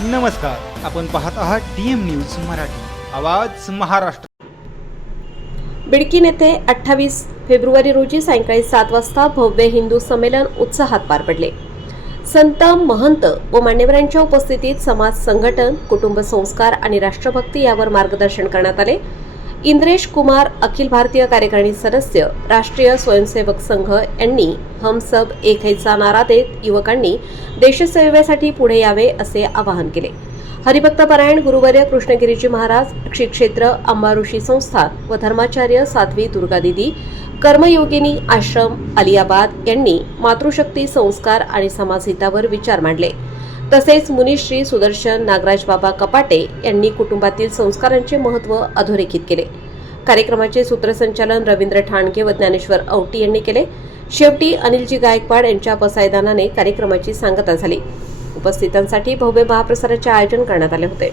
नमस्कार, आपण पाहत आहात डीएम न्यूज मराठी, आवाज महाराष्ट्र। बिडकीन येथे 28 फेब्रुवारी रोजी सायंकाळी 7 वाजता भव्य हिंदू संमेलन उत्साहात पार पडले। संत, महंत व मान्यवरांच्या उपस्थितीत समाज संघटन, कुटुंब संस्कार आणि राष्ट्रभक्ती यावर मार्गदर्शन करण्यात आले। इंद्रेश कुमार, अखिल भारतीय कार्यकारिणी सदस्य, राष्ट्रीय स्वयंसेवक संघ यांनी हम सब एक हैचा नारा देत युवकांनी देशसेवेसाठी पुढे यावे असे आवाहन केले। हरिभक्तपरायण गुरुवर्य कृष्णगिरीजी महाराज, श्री क्षेत्र अंबाऋषी संस्थान व धर्माचार्य साध्वी दुर्गादीदी, कर्मयोगिनी आश्रम अलियाबाद यांनी मातृशक्ती, संस्कार आणि समाजहितावर विचार मांडले। तसेच मुनिश्री सुदर्शन नागराज बाबा कपाटे यांनी कुटुंबातील संस्कारांचे महत्त्व अधोरेखित केले। कार्यक्रमाचे सूत्रसंचालन रवींद्र ठाणके व ज्ञानेश्वर औटी यांनी केले। शेवटी अनिलजी गायकवाड यांच्या पसायदानाने कार्यक्रमाची सांगता झाली। उपस्थितांसाठी भव्य महाप्रसाराचे आयोजन करण्यात आले होते।